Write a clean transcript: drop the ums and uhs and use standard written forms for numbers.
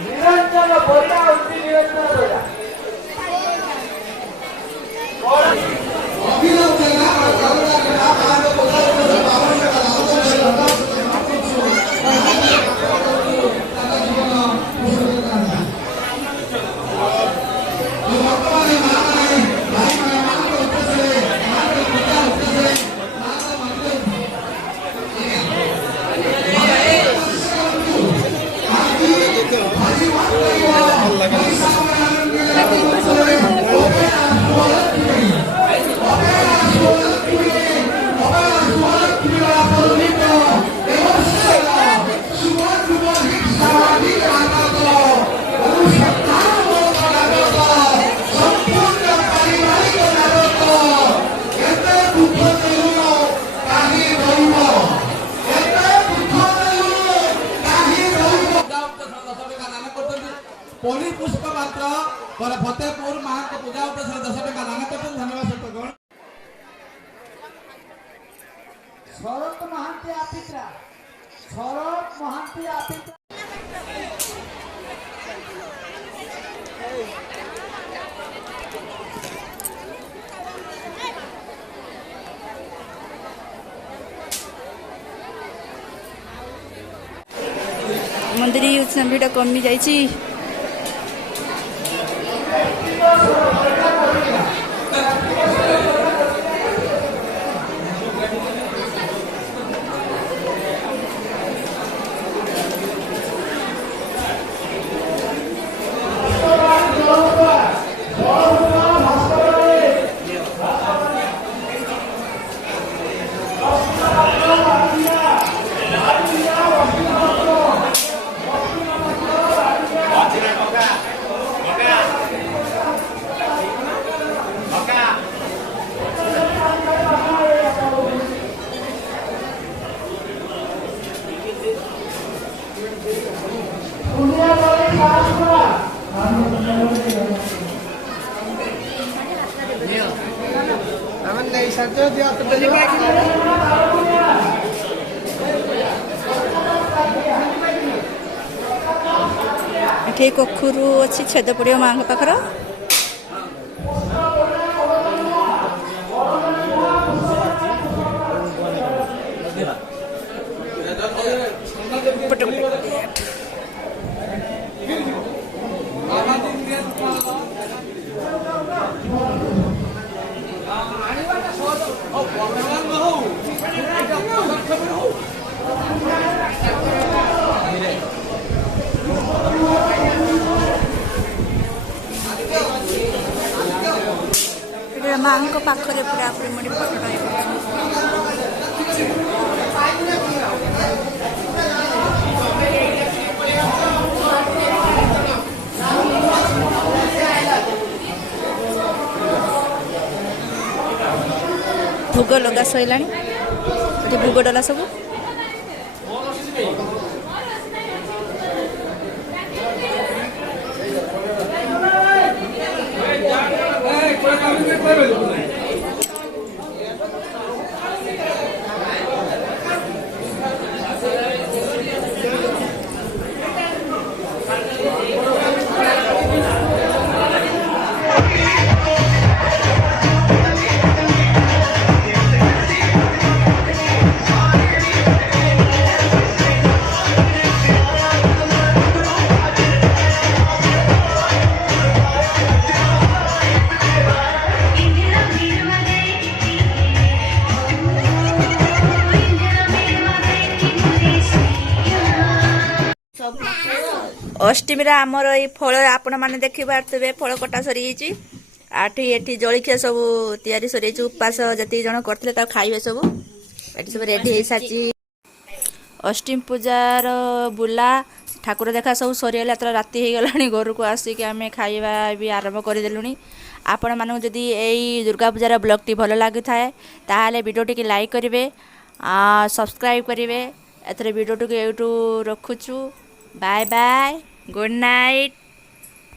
ନିରଞ୍ଜନ ପରିଡ଼ା ହେଉଛି ନିରଞ୍ଜନ ପରିଡ଼ା। पोली पुष्प मात्र फतेहपुर माँ को पूजा उपलक्ष्य 10 टका दान करते धन्यवाद सत्तगण। शरत महांती आपित्रा शरत महांती आपित्रा मंदिर भिड़ कमी जाइए। ये कखुरु अच्छी छेद पड़ो माँ पाखर माँ पाखरे पूरा मुड़ी फटोटा भोग लगा सैला भोग डला सब अष्टमी आमर ये फल आपण मैंने देखी पारे फल कटा सरी आठी एठी जलखिया सब तैयारी सरी उपास जी जन करते खाइबे सब ये सब रेडी हो सारी। अष्टमी पूजार बुला ठाकुर देखा सब सरीगला तो राति हो गला घर को आसिक आम खाଇବା भी आरंभ करदेलु। आपण मानक जदि यही दुर्गा पूजार ब्लॉग टी भल लगी थाए ताहले वीडियो टी लाइक करेंगे सब्सक्राइब करेंगे एथरे वीडियो टी यूट्यूब रखुचु। Bye bye good night.